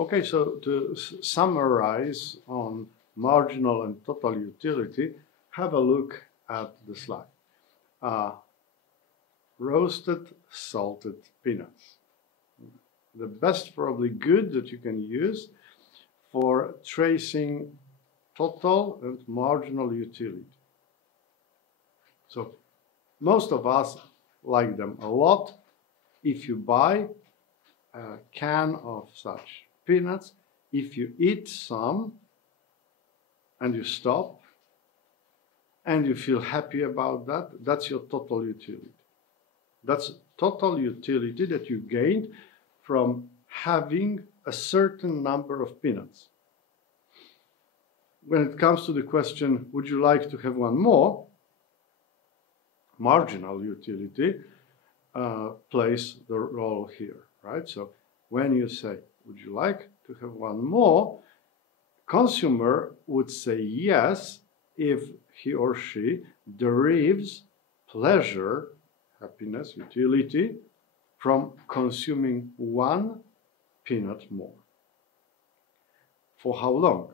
Okay, so to summarize on marginal and total utility, have a look at the slide. Roasted salted peanuts. The best probably good that you can use for tracing total and marginal utility. So most of us like them a lot. If you buy a can of such peanuts, if you eat some and you stop and you feel happy about that, that's your total utility. That's total utility that you gained from having a certain number of peanuts. When it comes to the question, would you like to have one more? Marginal utility plays the role here, right? So when you say, would you like to have one more? Consumer would say yes if he or she derives pleasure, happiness, utility from consuming one peanut more. For how long?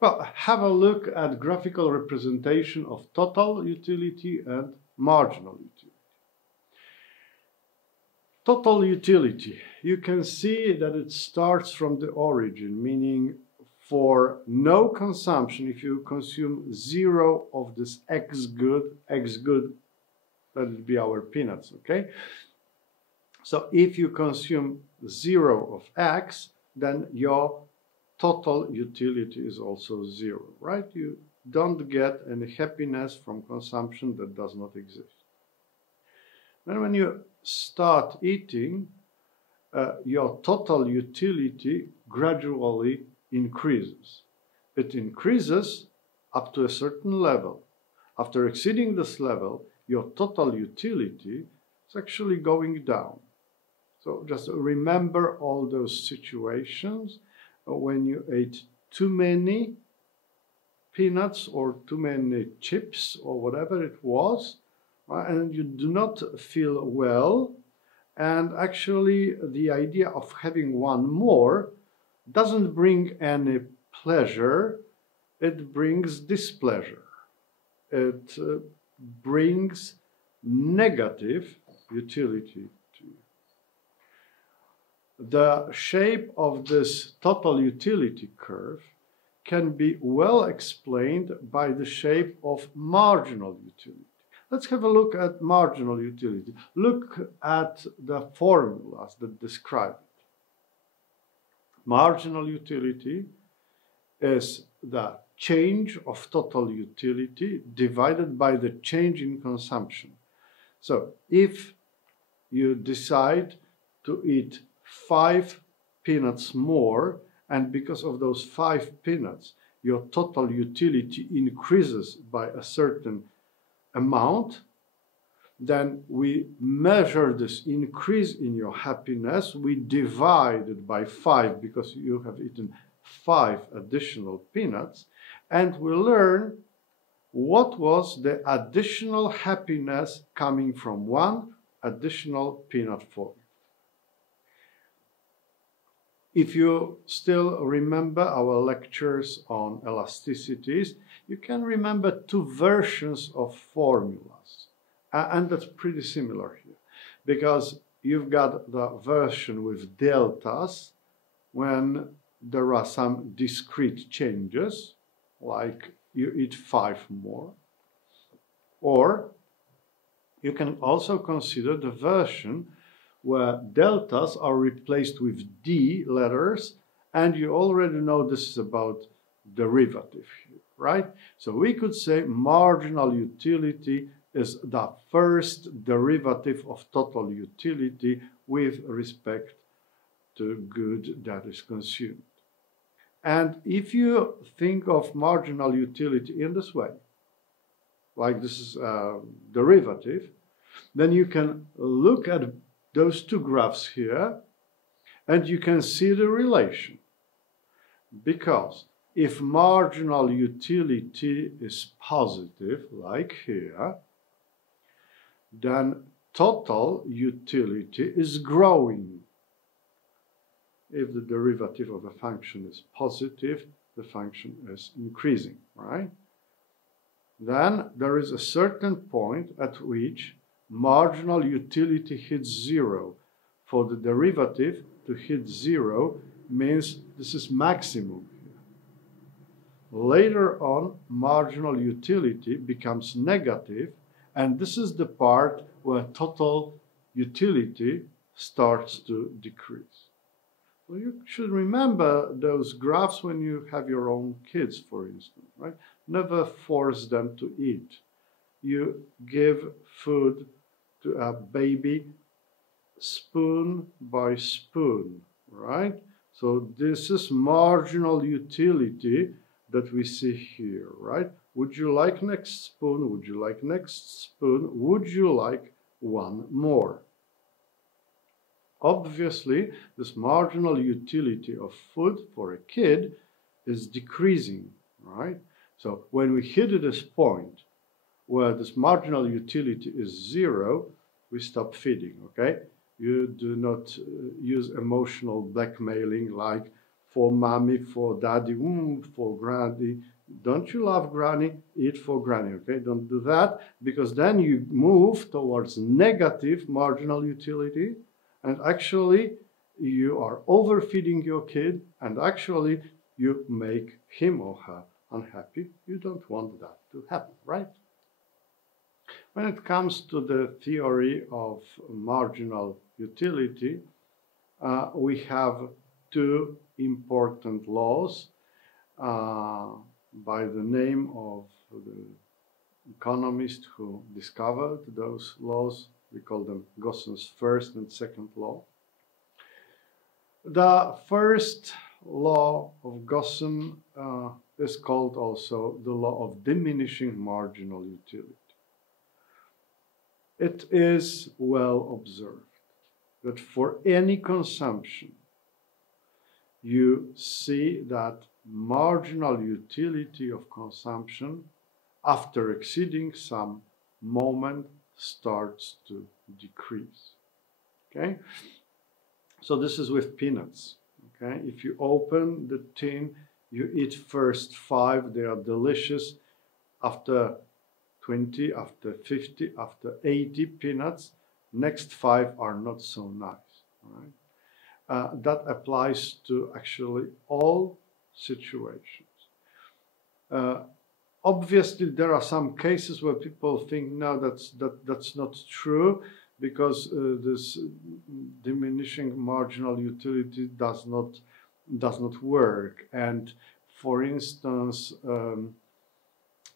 Well, have a look at graphical representation of total utility and marginal utility. Total utility, you can see that it starts from the origin, meaning for no consumption, if you consume 0 of this X good, that would be our peanuts, okay? So if you consume 0 of X, then your total utility is also 0, right? You don't get any happiness from consumption that does not exist. Then when you start eating, your total utility gradually increases. It increases up to a certain level. After exceeding this level, your total utility is actually going down. So just remember all those situations when you ate too many peanuts or too many chips or whatever it was, and you do not feel well, and actually the idea of having one more doesn't bring any pleasure, it brings displeasure. It brings negative utility to you. The shape of this total utility curve can be well explained by the shape of marginal utility. Let's have a look at marginal utility. Look at the formulas that describe it. Marginal utility is the change of total utility divided by the change in consumption. So if you decide to eat 5 peanuts more, and because of those 5 peanuts, your total utility increases by a certain amount, then we measure this increase in your happiness, we divide it by 5 because you have eaten 5 additional peanuts, and we learn what was the additional happiness coming from one additional peanut for you. If you still remember our lectures on elasticities, you can remember 2 versions of formulas. And that's pretty similar here, because you've got the version with deltas when there are some discrete changes, like you eat 5 more. Or you can also consider the version where deltas are replaced with D letters, and you already know this is about derivative here, right? So we could say marginal utility is the first derivative of total utility with respect to good that is consumed. And if you think of marginal utility in this way, like this is a derivative, then you can look at those 2 graphs here, and you can see the relation. Because if marginal utility is positive, like here, then total utility is growing. If the derivative of a function is positive, the function is increasing, right? Then there is a certain point at which marginal utility hits zero. For the derivative to hit zero means this is maximum. Later on, marginal utility becomes negative, and this is the part where total utility starts to decrease. Well, you should remember those graphs when you have your own kids, for instance, right? Never force them to eat. You give food to a baby spoon by spoon, right? So this is marginal utility that we see here, right? Would you like next spoon? Would you like next spoon? Would you like one more? Obviously, this marginal utility of food for a kid is decreasing, right? So when we hit this point where this marginal utility is zero, we stop feeding, okay? You do not use emotional blackmailing like for mommy, for daddy, for granny. Don't you love granny? Eat for granny, okay? Don't do that, because then you move towards negative marginal utility, and actually you are overfeeding your kid, and actually you make him or her unhappy. You don't want that to happen, right? When it comes to the theory of marginal utility, we have two important laws by the name of the economist who discovered those laws. We call them Gossen's first and second law. The first law of Gossen is called also the law of diminishing marginal utility. It is well observed that for any consumption, you see that marginal utility of consumption, after exceeding some moment, starts to decrease. Okay? So this is with peanuts. Okay? If you open the tin, you eat first 5, they are delicious. After 20, after 50, after 80 peanuts, next 5 are not so nice. Right? That applies to actually all situations. Obviously, there are some cases where people think, no, that's not true, because this diminishing marginal utility does not work. And for instance,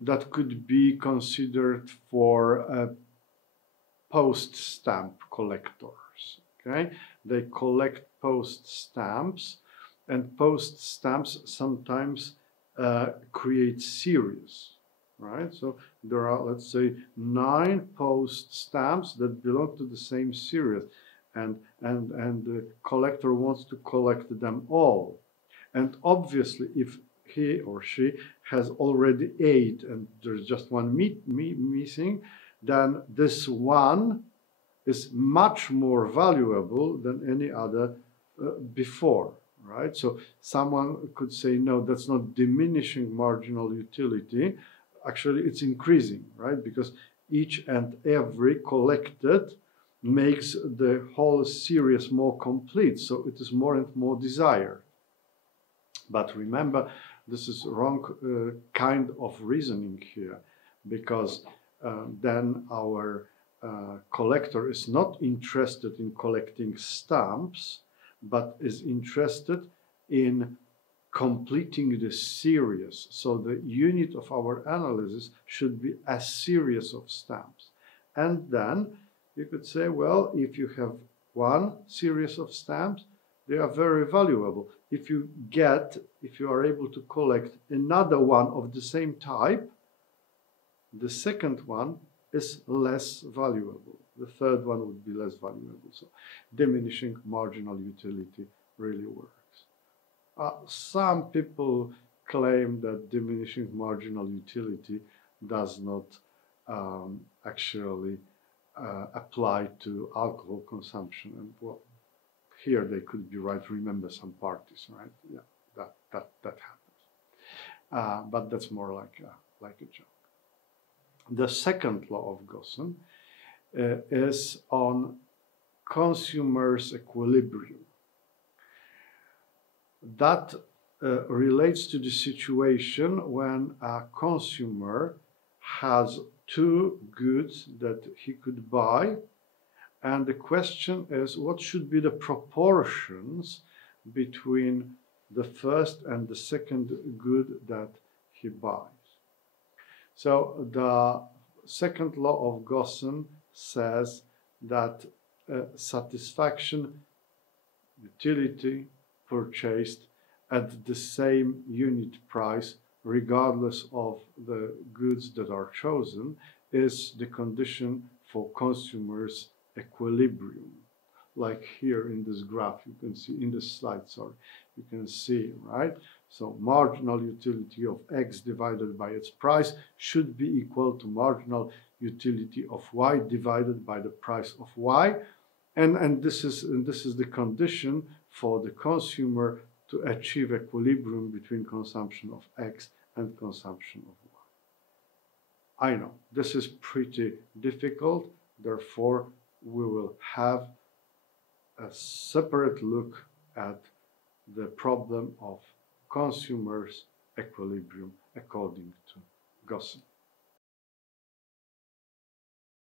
that could be considered for post stamp collectors. Okay, they collect post stamps, and post stamps sometimes create series, right? So there are, let's say, 9 post stamps that belong to the same series, and the collector wants to collect them all. And obviously, if he or she has already 8 and there's just one missing, then this one is much more valuable than any other before. Right? So someone could say, no, that's not diminishing marginal utility. Actually, it's increasing, right? Because each and every collected makes the whole series more complete. So it is more and more desired. But remember, this is wrong kind of reasoning here, because then our collector is not interested in collecting stamps, but is interested in completing the series. So the unit of our analysis should be a series of stamps. And then you could say, well, if you have one series of stamps, they are very valuable. If you are able to collect another one of the same type, the second one is less valuable. The third one would be less valuable. So diminishing marginal utility really works. Some people claim that diminishing marginal utility does not actually apply to alcohol consumption. And well, here they could be right. Remember some parties, right? Yeah, that happens. But that's more like a joke. The second law of Gossen is on consumers' equilibrium. That relates to the situation when a consumer has two goods that he could buy, and the question is what should be the proportions between the first and the second good that he buys. So the second law of Gossen says that satisfaction utility purchased at the same unit price, regardless of the goods that are chosen, is the condition for consumers' equilibrium. Like here in this graph, you can see, in this slide, sorry, you can see, right? So marginal utility of X divided by its price should be equal to marginal utility of Y divided by the price of Y. And this is the condition for the consumer to achieve equilibrium between consumption of X and consumption of Y. I know, this is pretty difficult, therefore we will have a separate look at the problem of consumers' equilibrium according to Gossen.